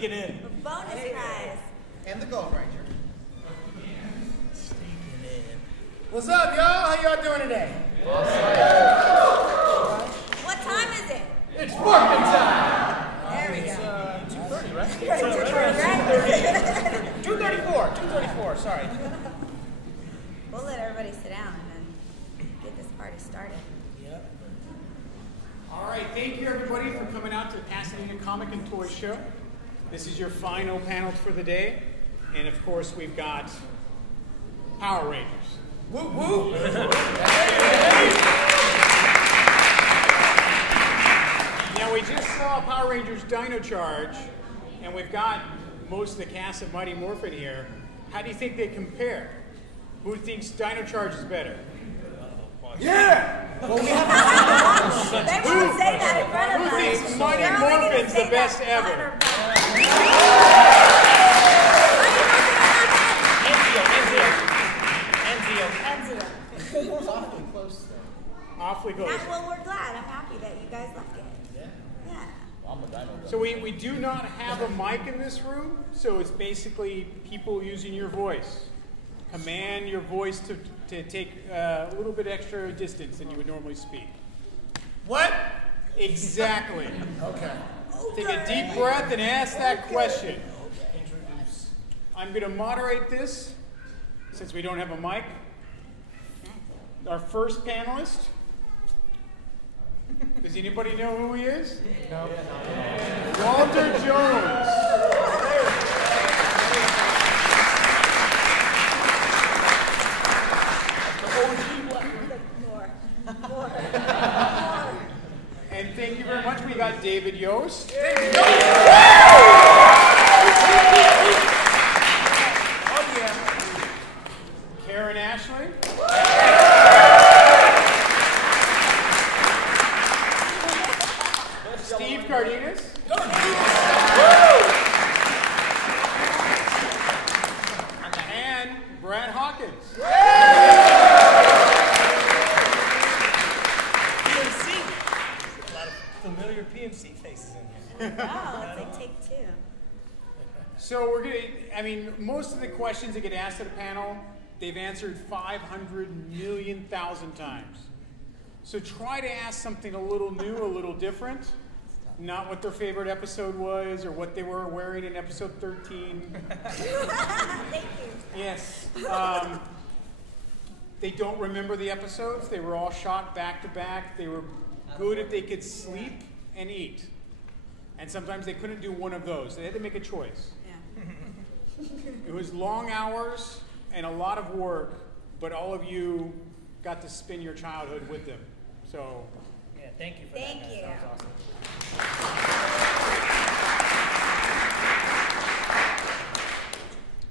Sneaking in. Bonus prize. And the Gold Ranger. Sneaking in. What's up, y'all? How y'all doing today? What time is it? It's working time! There we go. 2:30, right? 2:30, 2:34, sorry. We'll let everybody sit down and then get this party started. Yep. All right, thank you everybody for coming out to the Pasadena Comic and Toy Show. This is your final panel for the day. And of course, we've got Power Rangers. Woo woo! Now, we just saw Power Rangers Dino Charge, and we've got most of the cast of Mighty Morphin here. How do you think they compare? Who thinks Dino Charge is better? Yeah! They won't say that in front of us. Who thinks Mighty Morphin's the best ever? It's awfully close, though. Awfully close. Well, we're glad. I'm happy that you guys like it. Yeah. So we do not have a mic in this room, so it's basically people using your voice. Command your voice to take a little bit extra distance than you would normally speak. What? Exactly. Okay. Take a deep breath and ask that question. I'm going to moderate this since we don't have a mic. Our first panelist. Does anybody know who he is? No. Walter Jones. More. And thank you very much. We got David Yost. Oh, yeah. Karan Ashley. Steve Cardenas. And Brad Hawkins. PMC. A lot of familiar PMC faces in here. Oh, it's like take two. So we're going to, most of the questions that get asked at a panel, they've answered 500 million thousand times. So try to ask something a little new, a little different. Not what their favorite episode was or what they were wearing in episode 13. Thank you. Yes. They don't remember the episodes. They were all shot back to back. They were good if they could sleep and eat. And sometimes they couldn't do one of those. They had to make a choice. Yeah. It was long hours and a lot of work, but all of you got to spend your childhood with them. So, Yeah, thank you for Thank that. you. That was awesome.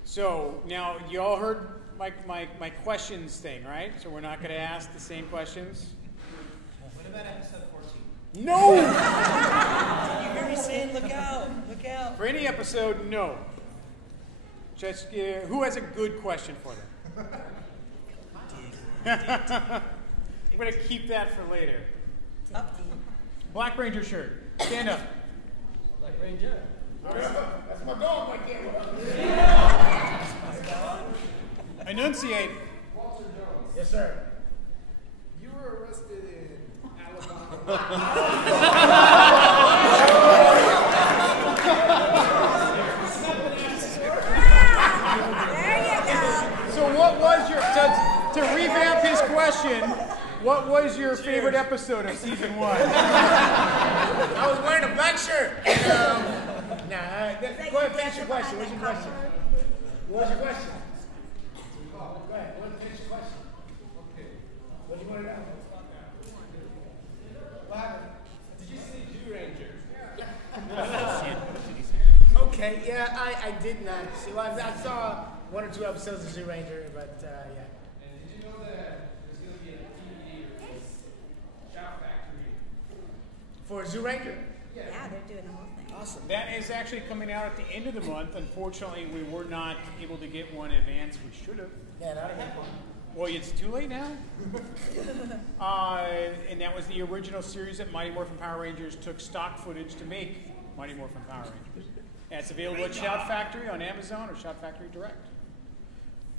so now you all heard my questions thing, right? So we're not going to ask the same questions. What about episode 14? No! You hear me saying, look out, look out. For any episode, no. Just who has a good question for them? I'm going to keep that for later. Black Ranger shirt. Stand up. Black Ranger. That's my dog right there. Enunciate. Walter Jones. Yes, sir. You were arrested in Alabama. There you go. So what was your, to revamp his question, what was your favorite episode of season 1? I was wearing a black shirt. And, go ahead, finish your question. What's your question? What was your question? Go ahead, finish your question. Okay. What do you want to know? What happened? Did you see Zoo Ranger? Okay, yeah, I did not see. Well, I saw 1 or 2 episodes of Zoo Ranger, but yeah. And did you know that there's going to be a DVD release? Shout Factory. For Zoo Ranger? Yeah, they're doing the whole thing. Awesome. That is actually coming out at the end of the month. Unfortunately, we were not able to get one in advance. We should have. Yeah, that'd be fun. Well, it's too late now. And that was the original series that Mighty Morphin Power Rangers took stock footage to make Mighty Morphin Power Rangers. And it's available at Shout Factory on Amazon or Shout Factory Direct.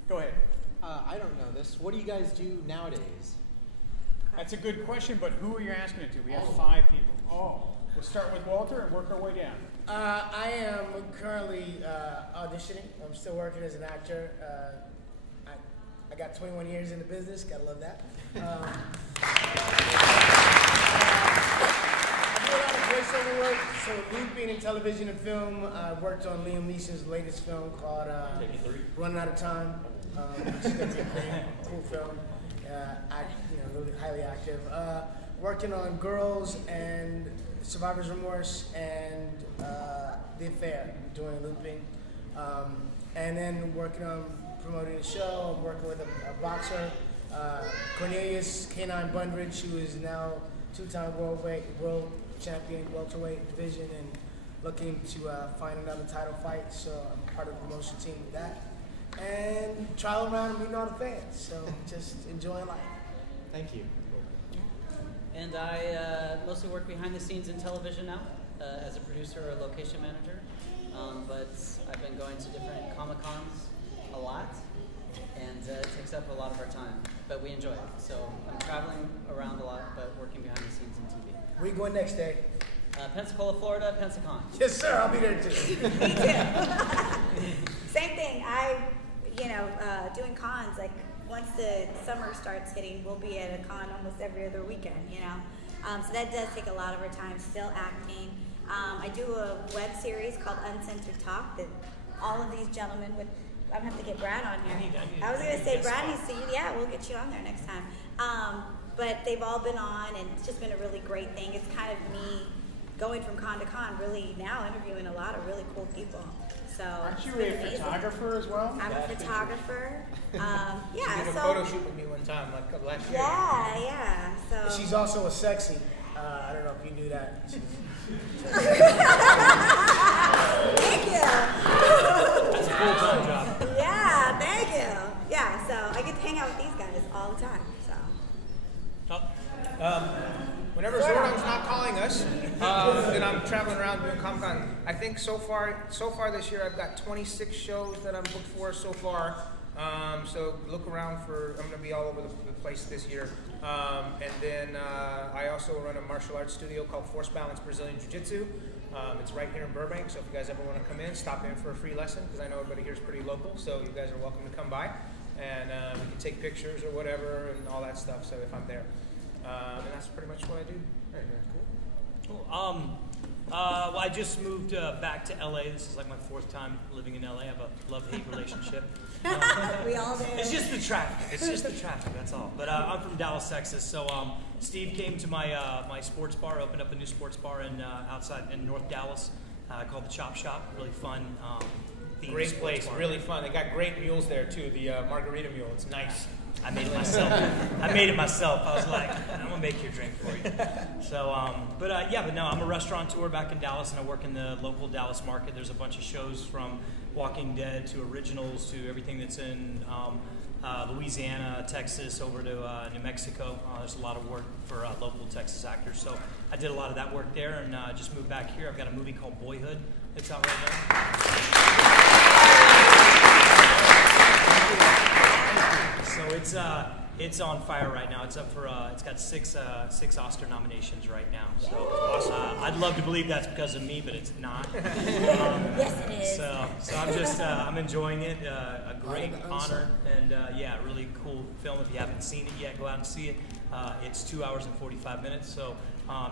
Go ahead. I don't know this. What do you guys do nowadays? That's a good question, but who are you asking it to? We have 5 people. Oh, we'll start with Walter and work our way down. I am currently auditioning. I'm still working as an actor. I got 21 years in the business. Gotta love that. I do a lot of voiceover work, so looping in television and film. I worked on Liam Neeson's latest film called Running Out of Time, which is gonna be a pretty cool film. Really highly active. Working on Girls and Survivor's Remorse and The Affair, doing looping. And then working on promoting the show. I'm working with a boxer, Cornelius K9 Bundridge, who is now 2-time world champion welterweight division and looking to find another title fight. So I'm part of the promotion team with that. And trial around and meeting all the fans. So just enjoying life. Thank you. And I mostly work behind the scenes in television now as a producer or location manager. But I've been going to different Comic-Cons a lot, and it takes up a lot of our time. But we enjoy it. So I'm traveling around a lot, but working behind the scenes in TV. Where you going next, Dave? Pensacola, Florida, Pensacon. Yes, sir. I'll be there too. Me too. Same thing. Doing cons, like once the summer starts hitting, we'll be at a con almost every other weekend, So that does take a lot of our time, still acting. I do a web series called Uncensored Talk that all of these gentlemen would, I'm going to have to get Brad on here. I was going to say, Brad needs to, yeah, we'll get you on there next time. But they've all been on, and it's just been a really great thing. It's kind of me going from con to con, really now interviewing a lot of really cool people. So aren't you a photographer as well? I'm a photographer. Yeah. She did a photo shoot with me one time, like last year. Yeah. So And she's also a sexy. I don't know if you knew that. Thank you. That's a full-time job. Yeah, thank you. Yeah, so I get to hang out with these guys all the time. So. Whenever Zordon's not calling us, then I'm traveling around doing Comic-Con. I think so far this year I've got 26 shows that I'm booked for so far. So look around for, I'm going to be all over the place this year. And then I also run a martial arts studio called Force Balance Brazilian Jiu-Jitsu. It's right here in Burbank, so if you guys ever want to come in, stop in for a free lesson, because I know everybody here is pretty local, so you guys are welcome to come by. And we can take pictures or whatever and all that stuff, so if I'm there. And that's pretty much what I do. Right, cool. Well, I just moved back to LA. This is like my 4th time living in LA. I have a love-hate relationship. We all do. It's just the traffic. It's just the traffic. That's all. But I'm from Dallas, Texas. So Steve came to my my sports bar. Opened up a new sports bar in outside in North Dallas called the Chop Shop. Really fun. Great place. Bar. Really fun. They got great mules there too. The margarita mule. It's nice. I made it myself. I was like, I'm gonna make your drink for you. So, but no, I'm a restaurateur back in Dallas, and I work in the local Dallas market. There's a bunch of shows from Walking Dead to originals to everything that's in Louisiana, Texas, over to New Mexico. There's a lot of work for local Texas actors. So I did a lot of that work there, and just moved back here. I've got a movie called Boyhood that's out right now. So it's on fire right now. It's up for it's got six Oscar nominations right now. So I'd love to believe that's because of me, but it's not. Yes, it is. So I'm just I'm enjoying it. A great honor, and really cool film. If you haven't seen it yet, go out and see it. It's 2 hours and 45 minutes. So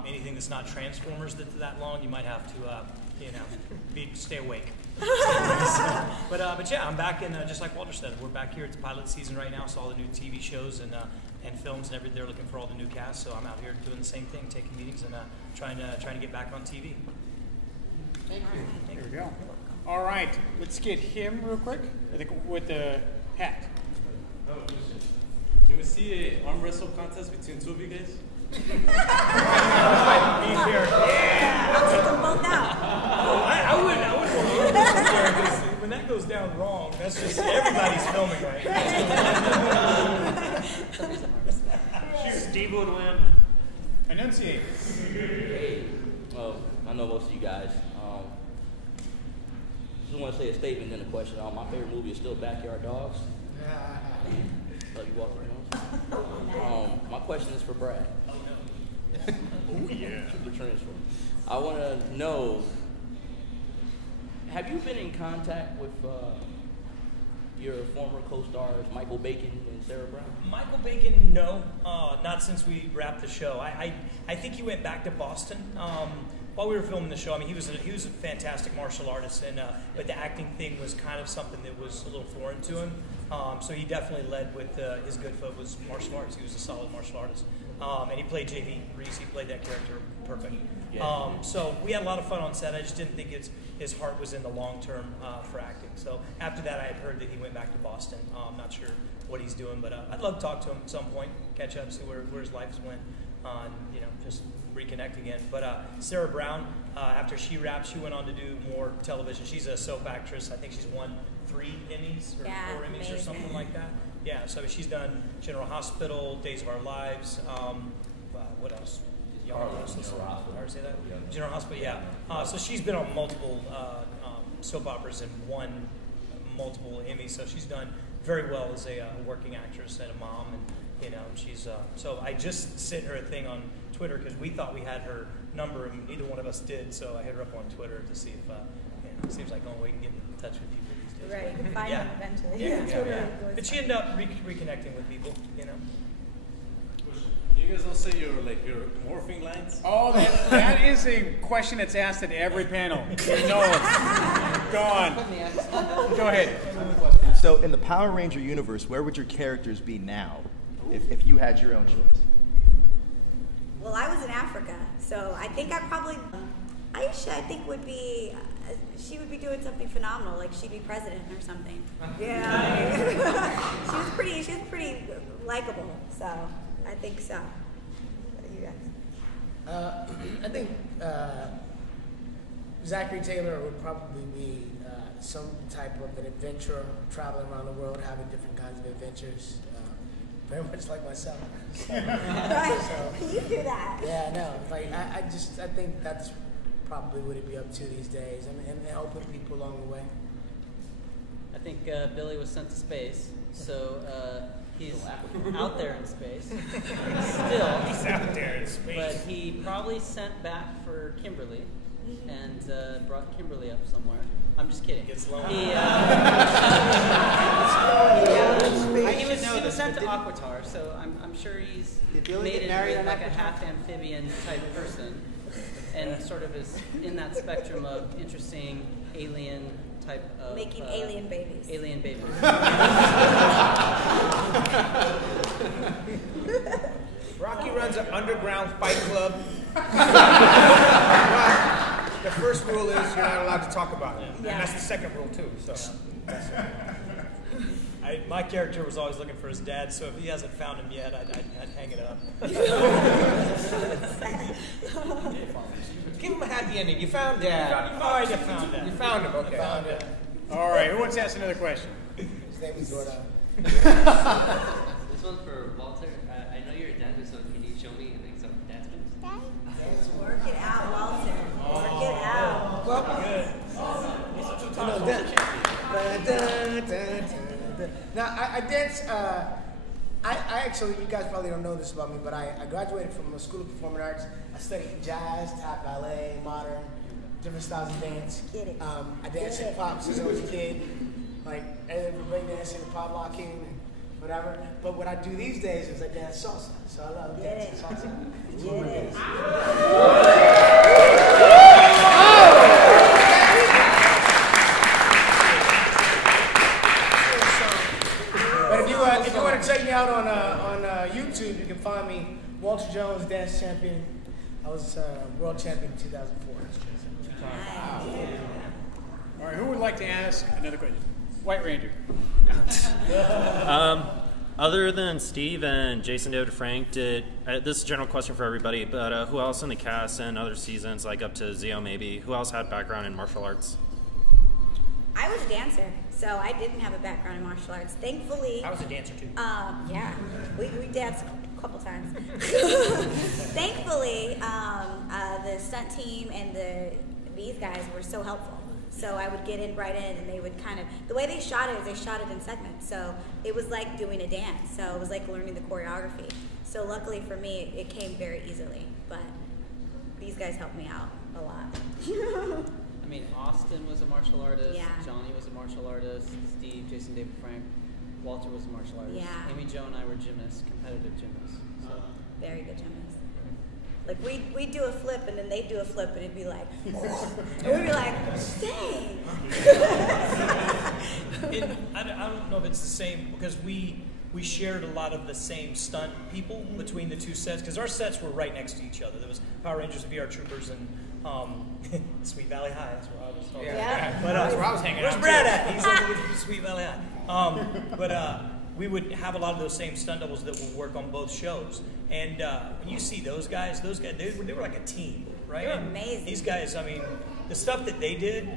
anything that's not Transformers that's that long, you might have to stay awake. But yeah, I'm back in, just like Walter said, we're back here. It's pilot season right now, so all the new TV shows and films and everything, they're looking for all the new casts. So I'm out here doing the same thing, taking meetings and trying to get back on TV. Thank you. There we go. All right, let's get him real quick. I think with the hat. Oh, can we see an arm wrestle contest between 2 of you guys? I'll take them both out. I would want to because when that goes down wrong, that's just everybody's filming right now. Steve would win. Enunciate. Hey, well, I know most of you guys. want to say a statement and a question. My favorite movie is still Backyard Dogs. Love you, Walter Jones. My question is for Brad. Oh yeah. Super transfer. I want to know, have you been in contact with your former co-stars Michael Bacon and Sarah Brown? Michael Bacon, no, not since we wrapped the show. I think he went back to Boston while we were filming the show. I mean, he was a fantastic martial artist, and but the acting thing was kind of something that was a little foreign to him. So he definitely led with his good foot was martial arts. He was a solid martial artist, and he played J.B. Reese. He played that character perfect. Yeah. So we had a lot of fun on set. I just didn't think his heart was in the long term for acting. So after that, I had heard that he went back to Boston. I'm not sure what he's doing, but I'd love to talk to him at some point, catch up, see where his life's went, just reconnect again. But Sarah Brown, after she wrapped, she went on to do more television. She's a soap actress. I think she's won 3 Emmys or 4 Emmys amazing. or something like that. Yeah, so she's done General Hospital, Days of Our Lives. What else? General Hospital, yeah. So she's been on multiple soap operas and won multiple Emmys. So she's done very well as a working actress and a mom, and she's. So I just sent her a thing on Twitter because we thought we had her number and neither one of us did. So I hit her up on Twitter to see if it seems like the only way you can get in touch with people these days. Right, you can find them eventually. Yeah. But she ended up reconnecting with people, You guys don't say your morphing lines? Oh, that is a question that's asked at every panel. No, go on. Go ahead. So, in the Power Ranger universe, where would your characters be now, if you had your own choice? Well, I was in Africa, so I think Aisha, I think would be. She would be doing something phenomenal, like she'd be president or something. Yeah, she was pretty likable, so I think so. You guys? I think Zachary Taylor would probably be some type of an adventurer, traveling around the world, having different kinds of adventures. Very much like myself. Right? So, you do that. Yeah, no. Like I think that's probably what he'd be up to these days. I mean, and helping people along the way. I think Billy was sent to space, so he's out there in space. Still. He's out there in space. But he probably sent back for Kimberly and brought Kimberly up somewhere. I'm just kidding. Gets lonely. He was sent to Aquitar, so I'm sure he's made it like a half amphibian type person, and sort of is in that spectrum of interesting alien type of making alien babies. Alien babies. Rocky runs an underground fight club. The first rule is you're not allowed to talk about it. Yeah. And that's the second rule too. So. My character was always looking for his dad, so if he hasn't found him yet, I'd hang it up. Give him a happy ending. You found Dad. All right, you found Dad. You found him. Okay. All right, who wants to ask another question? His name is Jordan. This one's for Walter. I know you're a dad, so can you show me some dad moves? Work it out, Walter. Work it out. Now, I dance. I actually, you guys probably don't know this about me, but I graduated from a school of performing arts. I studied jazz, tap, ballet, modern, different styles of dance. I danced hip hop since I was a kid, like break dancing, pop locking, whatever. But what I do these days is I dance salsa. So I love dancing salsa. But if you want to check me out on YouTube, you can find me, Walter Jones, dance champion. I was world champion in 2004. All right, who would like to ask another question? White Ranger. Other than Steve and Jason David Frank, this is a general question for everybody, but who else in the cast and other seasons, like up to Zio maybe, who else had background in martial arts? I was a dancer, so I didn't have a background in martial arts. Thankfully, I was a dancer too. Yeah, we danced a couple times. Thankfully, the stunt team and these guys were so helpful. So I would get in right in, and they would kind of, the way they shot it is they shot it in segments. So it was like doing a dance. So it was like learning the choreography. So luckily for me, it came very easily. But these guys helped me out a lot. I mean, Austin was a martial artist. Yeah. Johnny was a martial artist. Steve, Jason, David, Frank, Walter was a martial artist. Yeah. Amy Jo and I were gymnasts, competitive gymnasts. So. Very good gymnasts. Like we'd do a flip, and then they'd do a flip, and it'd be like, oh. And we'd be like, dang. I don't know if it's the same, because we shared a lot of the same stunt people between the two sets, because our sets were right next to each other. There was Power Rangers and VR Troopers and Sweet Valley High. That's where I was talking. Yeah. But, That's where I was hanging out. Where's Brad at? He's in Sweet Valley High. But we would have a lot of those same stunt doubles that would work on both shows. And when you see those guys, they were like a team, right? They were And amazing. these guys, I mean, the stuff that they did,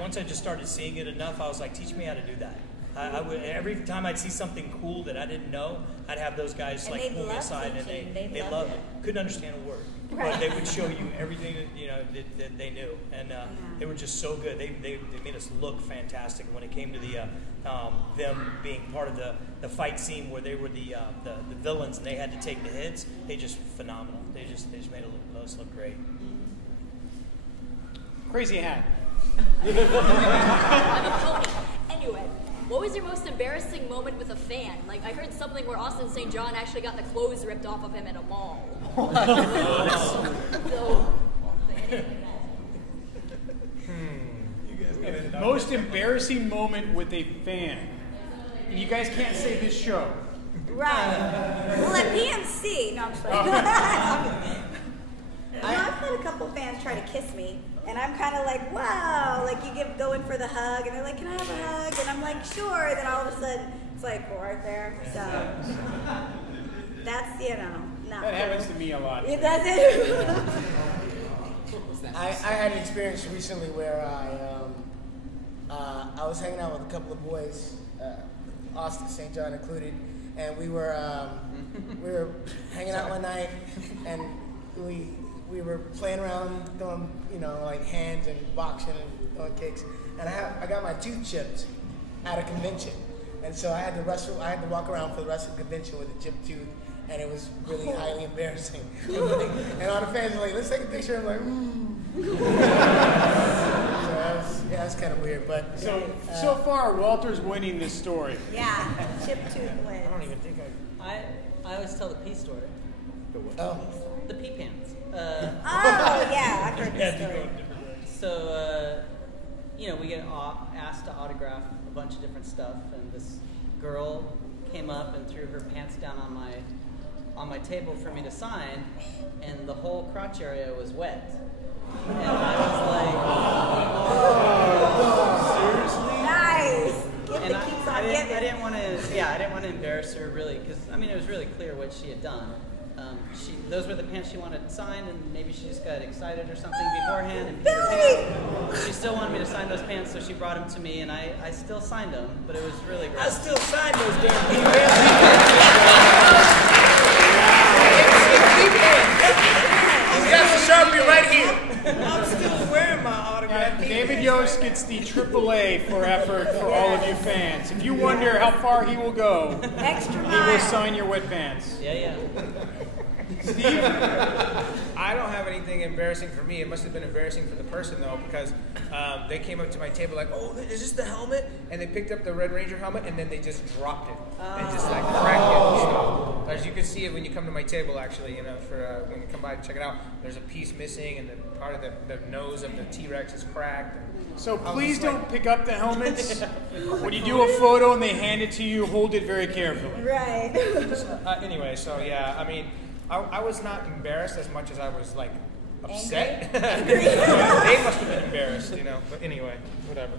once I just started seeing it enough, I was like, teach me how to do that. I would, every time I'd see something cool that I didn't know, I'd have those guys And like pull me aside, and they loved it. Couldn't understand a word, but they would show you everything that they knew, and they were just so good. They made us look fantastic. When it came to the them being part of the fight scene where they were the villains and they had to take the hits, they just phenomenal. They just made us look great. Crazy hat. I'm a pony. Anyway, what was your most embarrassing moment with a fan? Like, I heard something where Austin St. John actually got the clothes ripped off of him at a mall. Most embarrassing moment with a fan. And you guys can't say this show. Right. Well, at PMC, no, I'm just playing. I've had a couple fans try to kiss me, and I'm kind of like, wow, like you go in for the hug, and they're like, can I have a hug? And I'm like, sure. Then all of a sudden, it's like right there. So that's, not That happens to me a lot. It does it. I had an experience recently where I was hanging out with a couple of boys, Austin St. John included, and we were hanging out one night, and we were playing around throwing like hands and boxing and throwing kicks, and I got my tooth chipped at a convention, and so I had to walk around for the rest of the convention with a chipped tooth, and it was really highly embarrassing. And all the fans were like, let's take a picture. I'm like, So that's kind of weird, but so far Walter's winning this story. Yeah, chipped tooth wins. I don't even think I always tell the pee story. The what? Oh. The pee pants. Yeah, I've heard this story. So, we get asked to autograph a bunch of different stuff, and this girl came up and threw her pants down on my table for me to sign, and the whole crotch area was wet. And I was like, seriously? Nice. And I didn't want to embarrass her really, because it was really clear what she had done. Those were the pants she wanted signed, and maybe she just got excited or something beforehand and peed her pants. She still wanted me to sign those pants, so she brought them to me, and I still signed them, but it was really gross. I still signed those damn pee pants. He's got the Sharpie right here. I'm still wearing my autograph. David Yost gets the AAA for effort for all of you fans. If you wonder how far he will go, Extra he mile. will sign your wet pants. Yeah. Steve? I don't have anything embarrassing for me. It must have been embarrassing for the person, though, because they came up to my table like, oh, is this the helmet? And they picked up the Red Ranger helmet, and then they just dropped it. And just like cracked it. So, as you can see it when you come to my table, actually, for when you come by and check it out, there's a piece missing, and the part of the nose of the T-Rex is cracked. So please don't pick up the helmets. When you do a photo and they hand it to you, hold it very carefully. Right. Anyway, so yeah, I was not embarrassed as much as I was like upset. They must have been embarrassed, But anyway, whatever.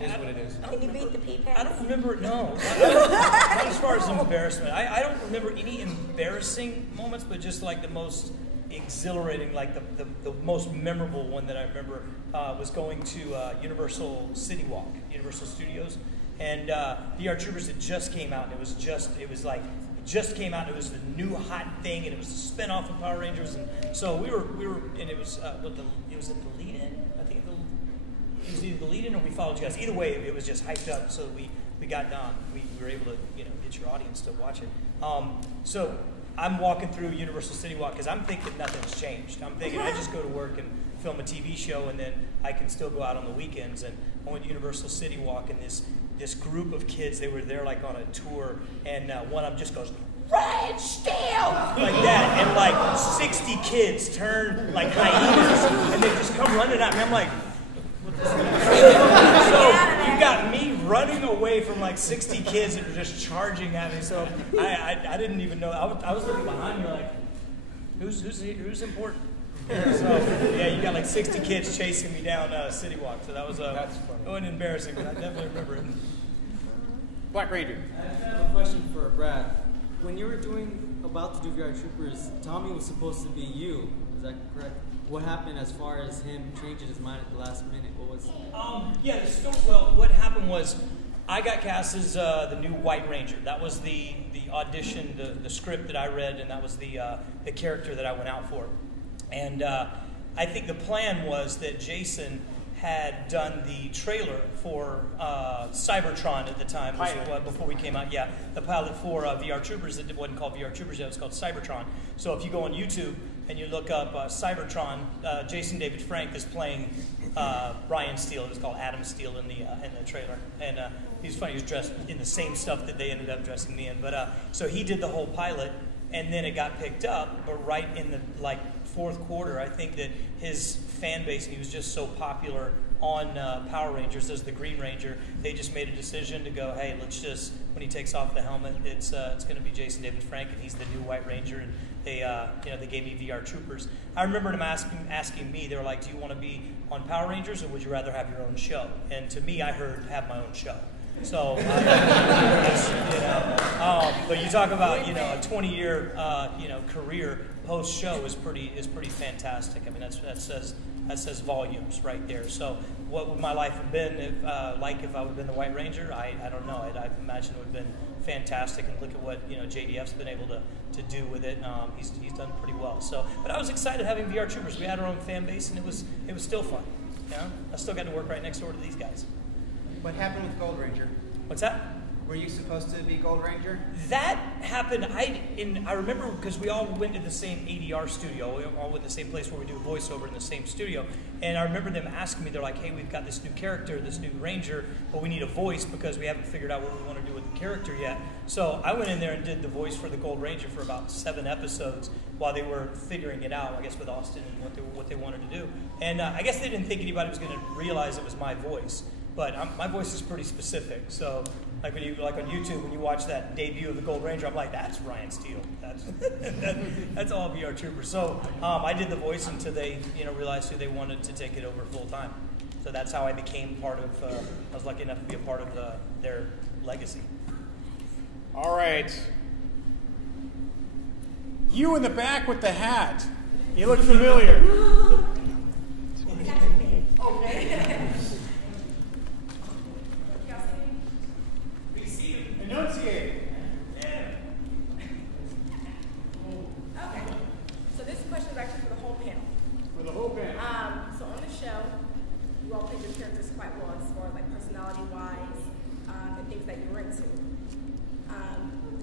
It is what it is. Can you beat the pee pants? I don't remember. No, not as far as embarrassment. I don't remember any embarrassing moments, but just like the most exhilarating, like the most memorable one that I remember was going to Universal City Walk, Universal Studios, and VR Troopers had just came out, and it just came out, and it was the new hot thing, and it was a spin-off of Power Rangers, and so we were, and it was it was in the lead-in, I think it was was either the lead-in or we followed you guys. Either way, it was just hyped up, so we got we were able to get your audience to watch it. So I'm walking through Universal City Walk because I'm thinking nothing's changed. I'm thinking I just go to work and film a TV show, and then I can still go out on the weekends. And I went to Universal City Walk, and this group of kids, they were there like on a tour, and one of them just goes, "Ryan Steele!" like that, and like 60 kids turn like hyenas, and they just come running at me. I'm like, what the so you got me running away from like 60 kids that are just charging at me. So I didn't even know. I was looking behind me like, who's important? So yeah, you got like 60 kids chasing me down City Walk. So that was it wasn't embarrassing, but I definitely remember it. Black Ranger. I have a question for Brad. When you were about to do VR Troopers, Tommy was supposed to be you. Is that correct? What happened as far as him changing his mind at the last minute? What was? Well, what happened was I got cast as the new White Ranger. That was the audition, the script that I read, and that was the character that I went out for. And I think the plan was that Jason had done the trailer for Cybertron at the time, before we came out. Yeah, the pilot for VR Troopers. It wasn't called VR Troopers yet, it was called Cybertron. So if you go on YouTube and you look up Cybertron, Jason David Frank is playing Ryan Steele. It was called Adam Steele in the trailer. And he's funny, he was dressed in the same stuff that they ended up dressing me in. But so he did the whole pilot, and then it got picked up, but right in the fourth quarter, I think that his fan base, and he was just so popular on Power Rangers as the Green Ranger, they just made a decision to go, hey, let's just, when he takes off the helmet, it's going to be Jason David Frank, and he's the new White Ranger, and they gave me VR Troopers. I remember them asking me, they were like, do you want to be on Power Rangers, or would you rather have your own show? And to me, I heard have my own show. So, but you talk about a 20-year career post show is pretty fantastic. I mean that says volumes right there. So what would my life have been if I would have been the White Ranger? I don't know. I imagine it would have been fantastic. And look at what JDF's been able to do with it. He's done pretty well. So, but I was excited having VR Troopers. We had our own fan base, and it was still fun. I still got to work right next door to these guys. What happened with Gold Ranger? What's that? Were you supposed to be Gold Ranger? That happened. I remember because we all went to the same ADR studio. We all went to the same place where we do voiceover in the same studio. And I remember them asking me, they're like, hey, we've got this new character, this new Ranger, but we need a voice because we haven't figured out what we want to do with the character yet. So I went in there and did the voice for the Gold Ranger for about 7 episodes while they were figuring it out, I guess, with Austin and what they wanted to do. And I guess they didn't think anybody was going to realize it was my voice. But my voice is pretty specific. So like on YouTube, when you watch that debut of the Gold Ranger, I'm like, that's Ryan Steele. That's all VR Troopers. So I did the voice until they realized who they wanted to take it over full time. So that's how I became part of. I was lucky enough to be a part of their legacy. All right. You in the back with the hat. You look familiar. Okay. Enunciate. Okay. So this question is actually for the whole panel. For the whole panel. So on the show, you all played your characters quite well as far as like personality-wise and things that you were into.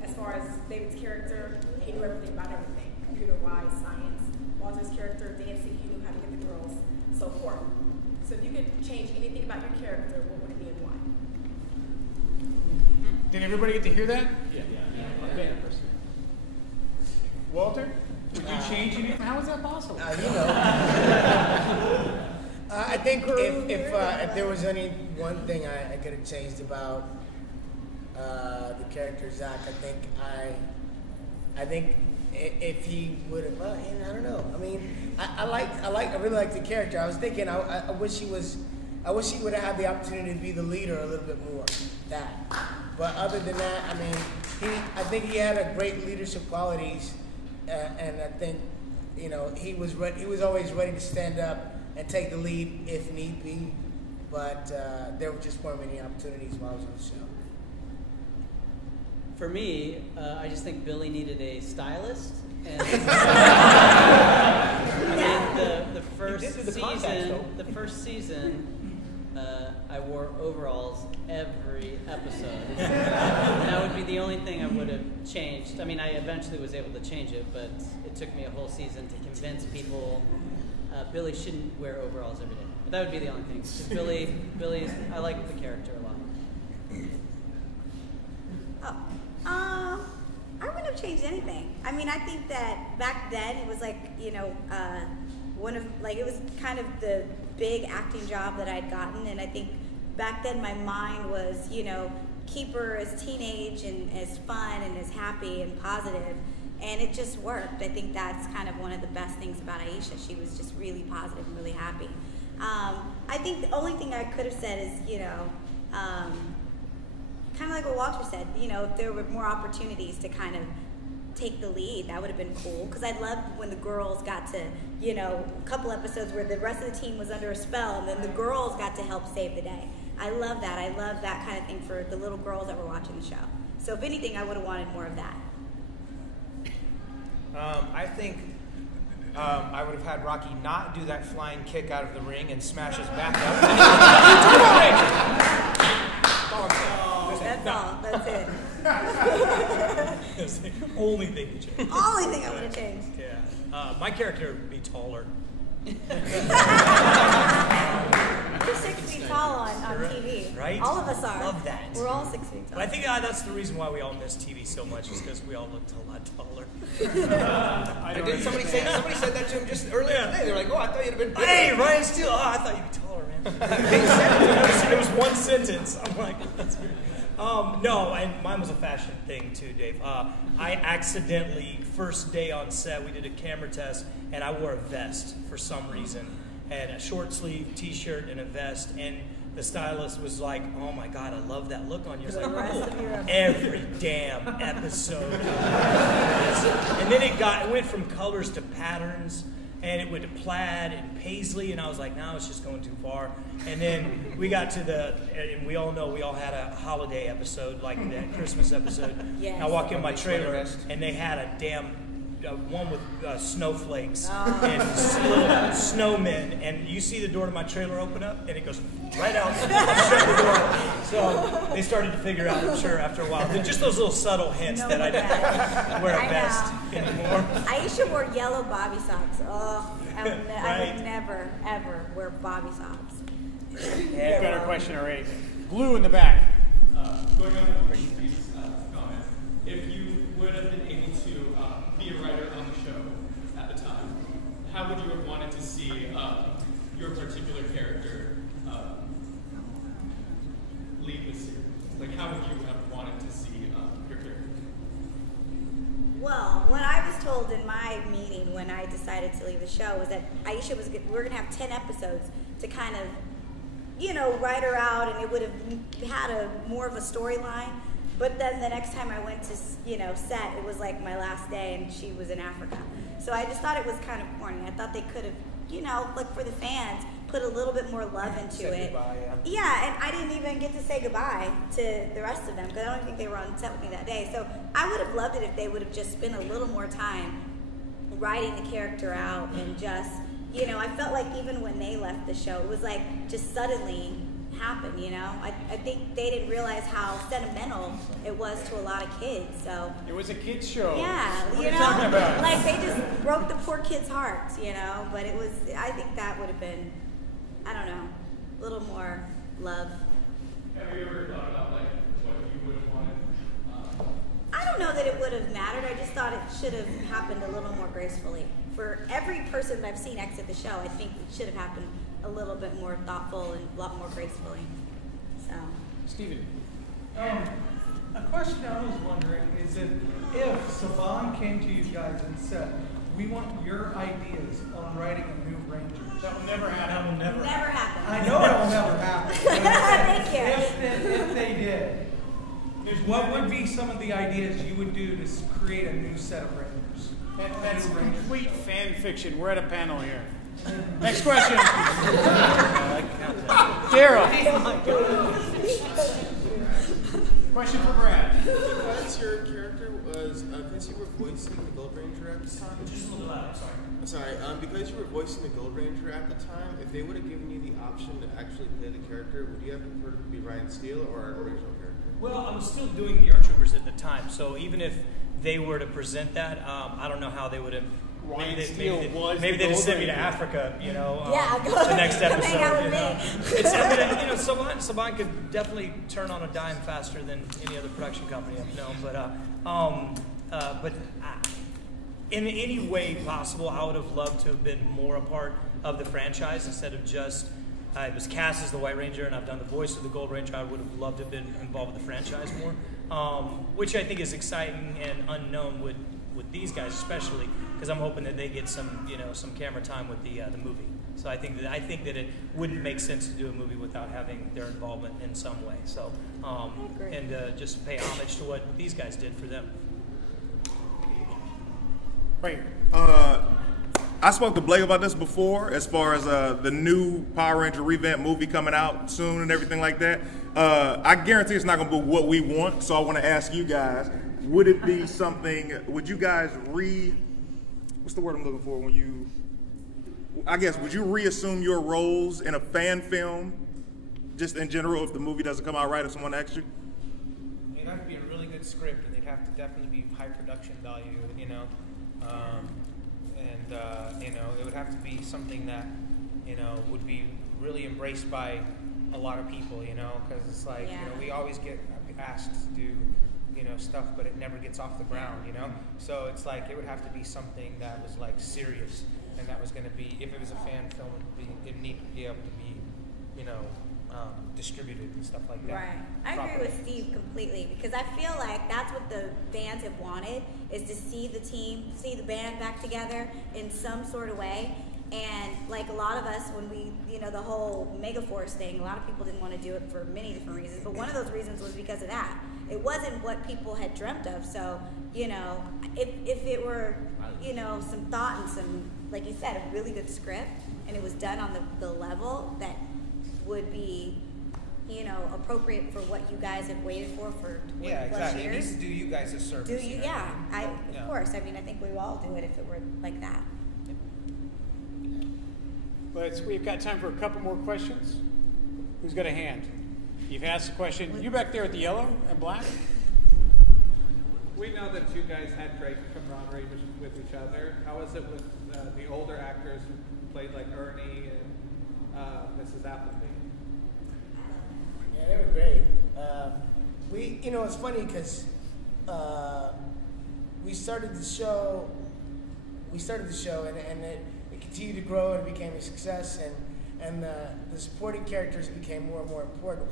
As far as David's character, he knew everything about everything, computer-wise, science. Walter's character, dancing, he knew how to get the girls, so forth. So if you could change anything about your character, what would it be and why? Did everybody get to hear that? Yeah. Okay. Walter, would you change anything? How is that possible? I think if there was any one thing I could have changed about the character Zach, I think if he would have, I don't know. I mean, I really like the character. I was thinking, I wish he would have had the opportunity to be the leader a little bit more. But other than that, I mean, I think he had a great leadership qualities, and I think, he was always ready to stand up and take the lead if need be. But there just weren't many opportunities while I was on the show. For me, I just think Billy needed a stylist. And I mean, the first season, I wore overalls every episode. And that would be the only thing I would have changed. I mean, I eventually was able to change it, but it took me a whole season to convince people Billy shouldn't wear overalls every day. But that would be the only thing. 'Cause Billy, I like the character a lot. I wouldn't have changed anything. I mean, I think that back then it was like, you know, it was kind of the big acting job that I'd gotten, and I think back then my mind was, you know, keep her as teenage and as fun and as happy and positive, and it just worked. I think that's kind of one of the best things about Aisha. She was just really positive and really happy. I think the only thing I could have said is, you know, kind of like what Walter said, you know, if there were more opportunities to kind of take the lead, that would have been cool. Because I loved when the girls got to, you know, a couple episodes where the rest of the team was under a spell and then the girls got to help save the day. I love that. I love that kind of thing for the little girls that were watching the show. So if anything, I would have wanted more of that. I think I would have had Rocky not do that flying kick out of the ring and smash his back up. That's all. That's it. That's the only thing you changed. Only thing I would have changed. Yeah. My character would be taller. You're 6 feet tall on TV. Right? All of us are. Love that. We're all 6 feet tall. But I think that's the reason why we all miss TV so much, is because we all looked a lot taller. Didn't somebody said that to him just earlier today? They're like, oh, I thought you'd have been bigger. Hey, Ryan Steele. Oh, I thought you'd be taller, man. It was one sentence. I'm like, that's weird. No, and mine was a fashion thing too, Dave. I accidentally, first day on set, we did a camera test, and I wore a vest for some reason, and a short sleeve T-shirt and a vest, and the stylist was like, "Oh my God, I love that look on you." I was like, "Cool." Every damn episode. And then it went from colors to patterns. And it went to plaid and paisley, and I was like, no, it's just going too far. And then we got to and we all know we all had a holiday episode, like that Christmas episode. Yes. I walk in my trailer, and they had a damn one with snowflakes and little snowmen, and you see the door to my trailer open up, and it goes right out. Shut the door. So they started to figure out, I'm sure, after a while. Just those little subtle hints that I didn't wear a vest anymore. Aisha wore yellow bobby socks. Oh, I would never, ever wear bobby socks. Better question already. Blue in the back. Going on to Steve's comment, if you would have been able to be a writer on the show at the time, how would you have wanted to see your particular character lead the series? Like, how would you have wanted to see your character? Well, what I was told in my meeting when I decided to leave the show was that Aisha we're going to have 10 episodes to kind of, you know, write her out, and it would have had more of a storyline. But then the next time I went to, you know, set, it was like my last day, and she was in Africa. So I just thought it was kind of corny. I thought they could have, you know, like for the fans, put a little bit more love into it. Goodbye, yeah, and I didn't even get to say goodbye to the rest of them because I don't think they were on set with me that day. So I would have loved it if they would have just spent a little more time writing the character out and just, you know, I felt like even when they left the show, it was like just suddenly happened, you know? I think they didn't realize how sentimental it was to a lot of kids, so. It was a kid's show. Yeah, what you are know? you talking about? Like they just broke the poor kids' hearts, you know? But it was, I think that would have been, I don't know, a little more love. Have you ever thought about like what you would have wanted? I don't know that it would have mattered. I just thought it should have happened a little more gracefully. For every person that I've seen exit the show, I think it should have happened a little bit more thoughtful and a lot more gracefully. So. Steven. A question I was wondering is if Saban came to you guys and said, we want your ideas on writing a new Ranger. That will never happen. That will never happen. I know it will never happen. Thank you. If they did, what would be some of the ideas you would do to create a new set of Rangers? That's complete fan fiction. We're at a panel here. Next question. Daryl. Question for Brad. Because your character was, because you were voicing the Gold Ranger at the time. Just a little loud, sorry. Because you were voicing the Gold Ranger at the time, if they would have given you the option to actually play the character, would you have preferred to be Ryan Steele or an original character? Well, I was still doing VR Troopers at the time, so even if they were to present that, I don't know how they would have. Maybe they just sent me to Africa, you know, the next episode. You know. Saban could definitely turn on a dime faster than any other production company I've known. But in any way possible, I would have loved to have been more a part of the franchise instead of just. I was cast as the White Ranger, and I've done the voice of the Gold Ranger. I would have loved to have been involved with the franchise more, which I think is exciting and unknown with these guys, especially because I'm hoping that they get some camera time with the movie. So I think that it wouldn't make sense to do a movie without having their involvement in some way. So and just pay homage to what these guys did for them. Right. I spoke to Blake about this before, as far as the new Power Ranger revamp movie coming out soon and everything like that. I guarantee it's not going to be what we want, so I want to ask you guys, would it be something, would you guys what's the word I'm looking for, would you reassume your roles in a fan film, just in general, if the movie doesn't come out right or someone asks you? It'd have to be a really good script, and they'd have to definitely be high production value, you know. It would have to be something that, would be really embraced by a lot of people, because it's like, we always get asked to do, stuff, but it never gets off the ground, So it's like, it would have to be something that was like serious, and that was going to be, if it was a fan film, it'd need to be able to be, distributed and stuff like that. Right. I agree with Steve completely, because I feel like that's what the fans have wanted, is to see the team, see the band back together in some sort of way. And like a lot of us, when we, the whole Megaforce thing, a lot of people didn't want to do it for many different reasons, but one of those reasons was because of that. It wasn't what people had dreamt of. So, if it were, some thought and some, like you said, a really good script, and it was done on the level that would be, appropriate for what you guys have waited for 20 plus years. It needs to do you guys a service. Of course. I mean, I think we would all do it if it were like that. We've got time for a couple more questions. Who's got a hand? You've asked a question. You back there with the yellow and black? We know that you guys had great camaraderie with each other. How was it with the older actors who played like Ernie and Mrs. Appleby? Yeah, they were great. It's funny because we started the show, and it continued to grow and it became a success, and the supporting characters became more and more important.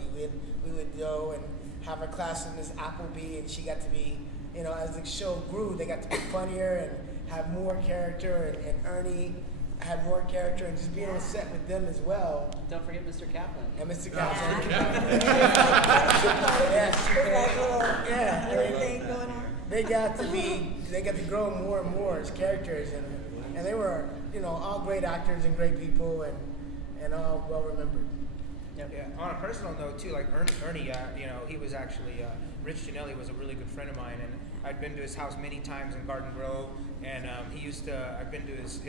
We would go and have a class in Miss Appleby, and she got to be, as the show grew, they got to be funnier and have more character, and Ernie had more character, and just being on set with them as well. Don't forget Mr. Kaplan. And Mr. Kaplan. Everything going on. They got to grow more and more as characters, and they were, all great actors and great people, and all well remembered. Yeah. On a personal note too, like Ernie, he was actually Rich Janelli was a really good friend of mine, and I'd been to his house many times in Garden Grove, and I've been to his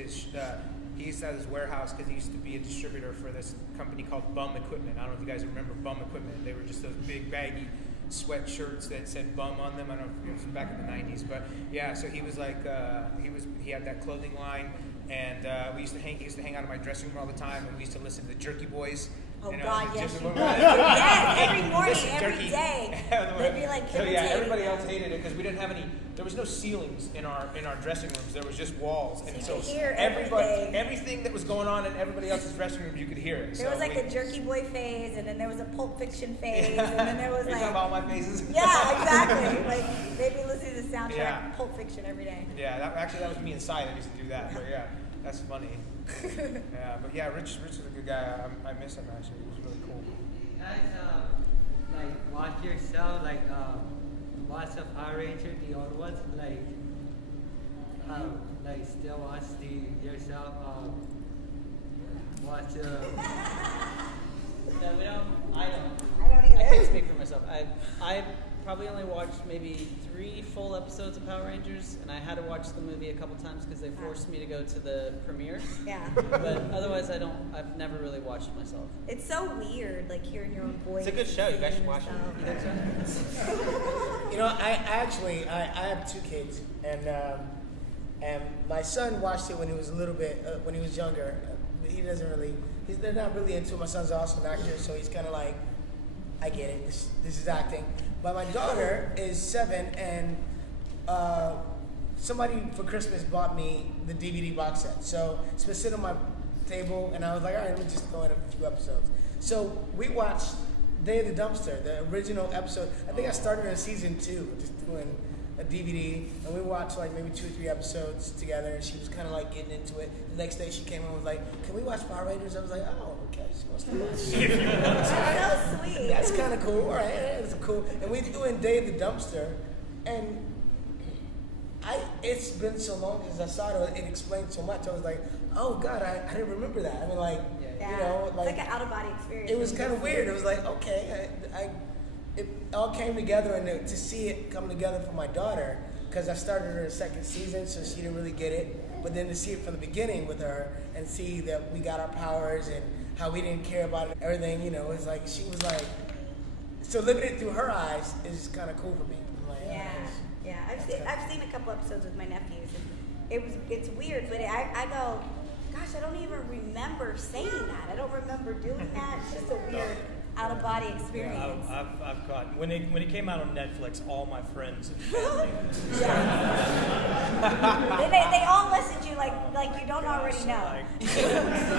he used to have his warehouse because he used to be a distributor for this company called Bum Equipment. I don't know if you guys remember Bum Equipment. They were just those big baggy sweatshirts that said bum on them. I don't know if it was back in the 90s, but yeah, so he was like, he had that clothing line, and he used to hang out in my dressing room all the time, and we used to listen to the Jerky Boys. Oh God, yes. Yes, every morning, every day. They'd be like, so yeah, everybody else hated it because we didn't have any. There was no ceilings in our dressing rooms. There was just walls, and so everything that was going on in everybody else's dressing rooms, you could hear it. There was like a Jerky Boy phase, and then there was a Pulp Fiction phase, and then there was Are you talking about all my phases? Yeah, exactly. Like they'd be listening to the soundtrack Pulp Fiction every day. Yeah, that was me inside. I used to do that, but yeah, that's funny. Yeah, but yeah, Rich was a good guy. I miss him actually. He was really cool. Guys, watch yourself, watch the Power Ranger, the old ones, still watch yourself, watch I don't either. I can't speak for myself. probably only watched maybe 3 full episodes of Power Rangers, and I had to watch the movie a couple times because they forced me to go to the premiere. Yeah. But otherwise, I've never really watched it myself. It's so weird, like hearing your own voice. It's a good show. You guys should watch You think so? You know, I actually have 2 kids, and my son watched it when he was a little bit when he was younger. They're not really into it. My son's also an actor, so he's kind of like, I get it. This is acting. But my daughter is 7, and somebody for Christmas bought me the DVD box set. So it's been sitting on my table, and I was like, all right, let me just go in a few episodes. So we watched Day of the Dumpster, the original episode. I think I started in season 2, just doing a DVD, and we watched like maybe 2 or 3 episodes together, and she was kind of like getting into it. The next day she came in and was like, can we watch Power Rangers? I was like, oh, okay, she wants to watch. That's so sweet. That's kind of cool. All right, that's cool. And we doing Day of the Dumpster, and it's been so long since I saw it. It explained so much. I was like, oh God, I didn't remember that. I mean, like, you know, like, it's like an out of body experience. It was kind of weird. It was like, okay, it all came together, and to see it come together for my daughter, because I started her 2nd season, so she didn't really get it. But then to see it from the beginning with her and see that we got our powers and how we didn't care about it, everything, you know, it's like she was like, so living it through her eyes is kind of cool for me. I'm like, yeah. I've seen a couple episodes with my nephews, and it's weird, but I go, gosh, I don't even remember saying that. I don't remember doing that. It's just a weird out of body experience. Yeah, I've got when it came out on Netflix, all my friends and family. they all message you like you don't already know.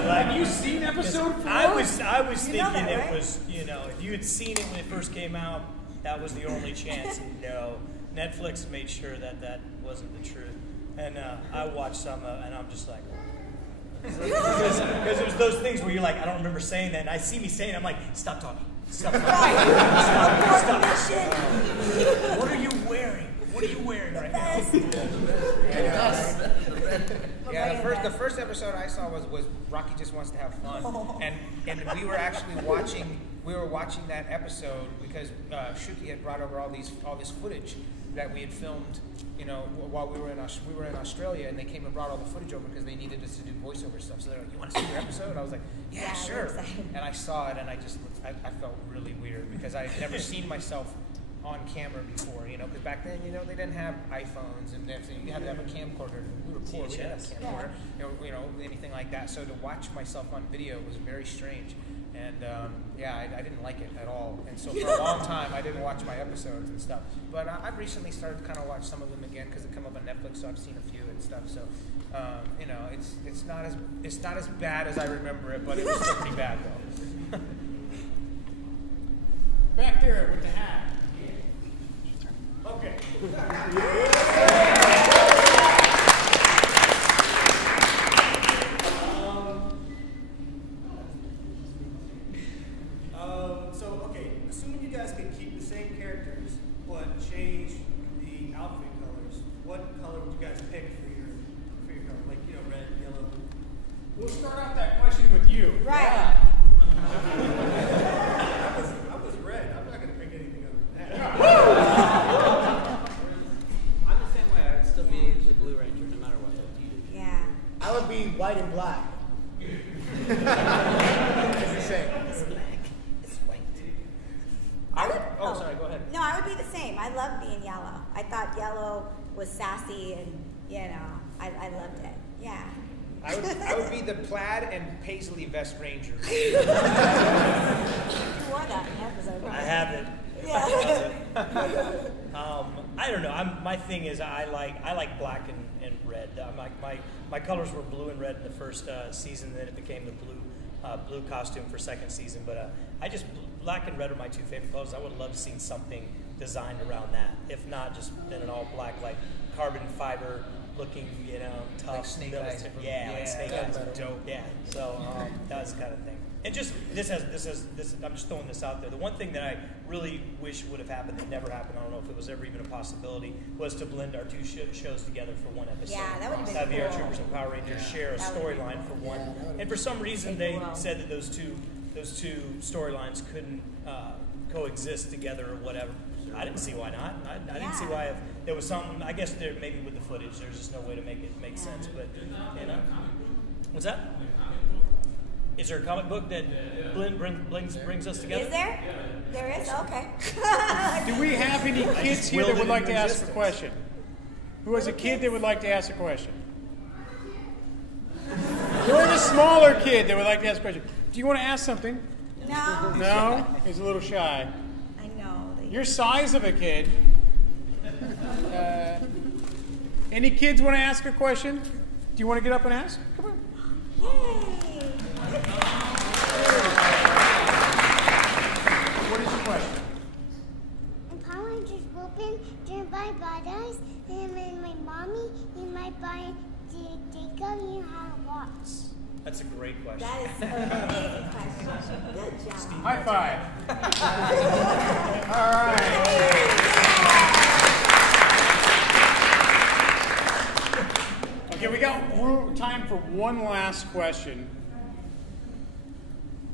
Have you seen episode 4? I was thinking that, it right? was, you know, if you had seen it when it first came out, that was the only chance. No, Netflix made sure that wasn't the truth. And I watched some, and I'm just like. Because it was those things where you're like, I don't remember saying that, and I see me saying it, I'm like, stop talking. Stop talking. Stop. What are you wearing? What are you wearing right now? Yeah, the first episode I saw was Rocky Just Wants to Have Fun, and we were actually watching that episode because Shuki had brought over all this footage that we had filmed, you know, while we were in Australia, and they came and brought all the footage over because they needed us to do voiceover stuff. So they're like, "You want to see your episode?" I was like, "Yeah, sure." And I saw it, and I felt really weird because I had never seen myself on camera before, you know, because back then, you know, they didn't have iPhones and everything. You had to have a camcorder. We were poor. We didn't have a camcorder, you know, anything like that. So to watch myself on video was very strange. And I didn't like it at all. And so for a long time, I didn't watch my episodes and stuff. But I've recently started to kind of watch some of them again because they come up on Netflix. So I've seen a few and stuff. So you know, it's not as bad as I remember it, but it was still pretty bad though. Back there with the hat. Okay. Assuming you guys can keep the same characters but change the outfit colors, what color would you guys pick for your color? Like, you know, red, yellow. We'll start out that question with you. Right. Yeah. I was red. I'm not going to pick anything other than that. I'm the same way. I'd still be the Blue Ranger no matter what. Yeah. I would be white and black. It's the same. Sorry, go ahead. No, I would be the same. I love being yellow. I thought yellow was sassy, and you know, I loved it. Yeah. I would be the plaid and paisley vest ranger. You wore that in the episode, right? I have it. Yeah. I don't know. My thing is I like black and red. My colors were blue and red in the first season. Then it became the blue costume for 2nd season. But black and red are my 2 favorite colors. I would love to see something designed around that. If not, just in an all black, like carbon fiber looking, you know, tough. Like Snake Eyes. Like Snake Eyes. Dope. Yeah. So that was the kind of thing. And just this. I'm just throwing this out there. The one thing that I really wish would have happened that never happened, I don't know if it was ever even a possibility, was to blend our 2 shows together for one episode. Yeah, that would have been Have cool. VR Troopers and Power Rangers share a storyline for one. And for some reason, they said that those two storylines couldn't coexist together or whatever. I didn't see why not. I didn't see why if there was something. I guess there maybe with the footage, there's just no way to make it make sense. But you know, what's that? Is there a comic book that brings us together? Is there? There is? Okay. Do we have any kids here that would like to ask a question? Who has a kid that would like to ask a question? You're the smaller kid that would like to ask a question. Do you want to ask something? No. No? He's a little shy. I know. Your size of a kid. Any kids want to ask a question? Do you want to get up and ask? Come on. Yay. What is your question? And Power Rangers whooping, they're by brothers, and then my mommy, and my buy Jacob, you have a watch. That's a great question. That is an amazing question. Good job. High five. All right. Okay, we got time for one last question.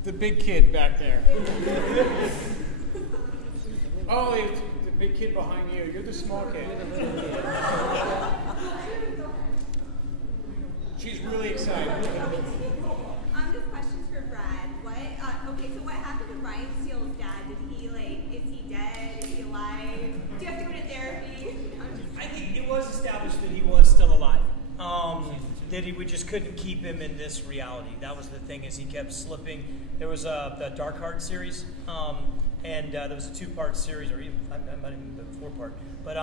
The big kid back there. Oh, it's the big kid behind you. You're the small kid. She's really excited. This question's for Brad. Okay, so what happened to Ryan Steele's dad? Is he dead? Is he alive? Do you have to go to therapy? I think it was established that he was still alive. That we just couldn't keep him in this reality. That was the thing, is he kept slipping. There was the Dark Heart series, and there was a 2-part series, or even, I might even been 4-part, but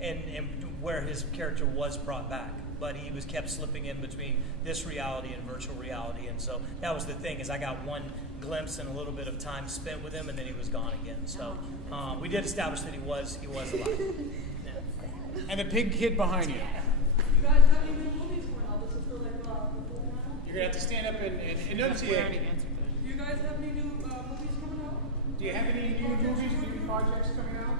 and where his character was brought back. But he was kept slipping in between this reality and virtual reality, and so that was the thing, is I got one glimpse and a little bit of time spent with him, and then he was gone again. So we did establish that he was alive. Yeah. And the big kid behind you. You guys have any new movies coming out? This is for like You're gonna have to stand up and enunciate. Do you guys have any new movies coming out? Do you have any new movies, new projects coming out?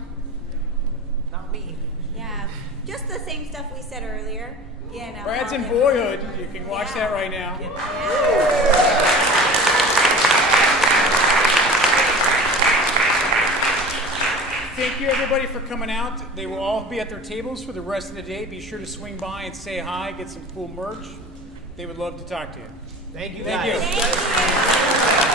Not me. Yeah, just the same stuff we said earlier. You know, Brad's in Boyhood. You can watch that right now. Thank you, everybody, for coming out. They will all be at their tables for the rest of the day. Be sure to swing by and say hi, get some cool merch. They would love to talk to you. Thank you, Thank guys. you.